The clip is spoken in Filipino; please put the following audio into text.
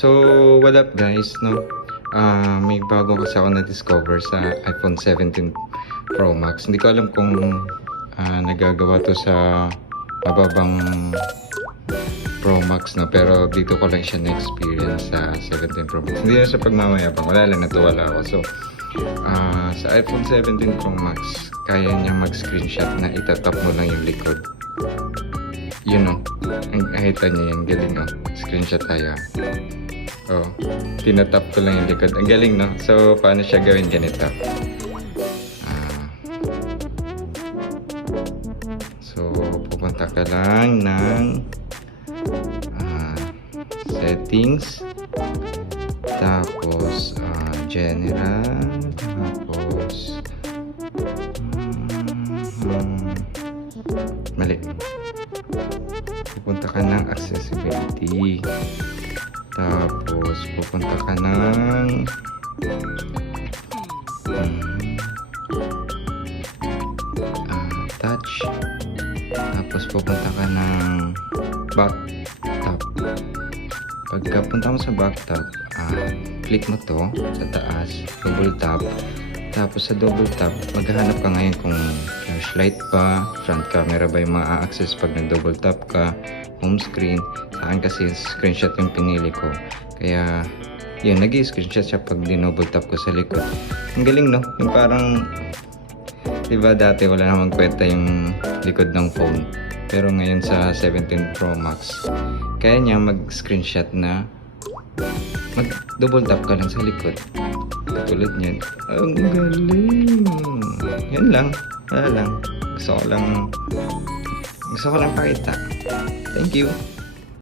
What up guys, no? May bago kasi ako na-discover sa iPhone 17 Pro Max. Hindi ko alam kung nagagawa to sa mababang Pro Max, no? Pero dito ko lang siya na-experience sa 17 Pro Max. Hindi na sa pagmamayabang, wala lang, natuwala ako. So, sa iPhone 17 Pro Max, kaya niya mag-screenshot na itatap mo lang yung likod. Yun o, nakita niyo yung galing o. Screenshot tayo. Oh, tinatap ko lang yung likod. Ang galing, no? So, paano siya gawin ganito? So, pupunta ka lang ng settings, tapos general, tapos mali. Pupunta ka ng accessibility. Tapos, pupunta ka ng touch. Tapos, pupunta ka ng back tap. Pagkapunta mo sa back tap, click mo to sa taas, double tap. Tapos, sa double tap, maghahanap ka ngayon kung flashlight pa, front camera ba yung ma-access pag nag-double tap ka, home screen. Sa akin kasi screenshot yung pinili ko. Kaya, yun, nag-i-screenshot siya pag dinouble tap ko sa likod. Ang galing, no? Yung parang, diba dati wala namang kwenta yung likod ng phone. Pero ngayon sa 17 Pro Max, kaya niya mag-screenshot na mag-double tap ka lang sa likod. Katulad niyan. Ang galing! Yan lang. Wala lang. Gusto ko lang pakita. Thank you.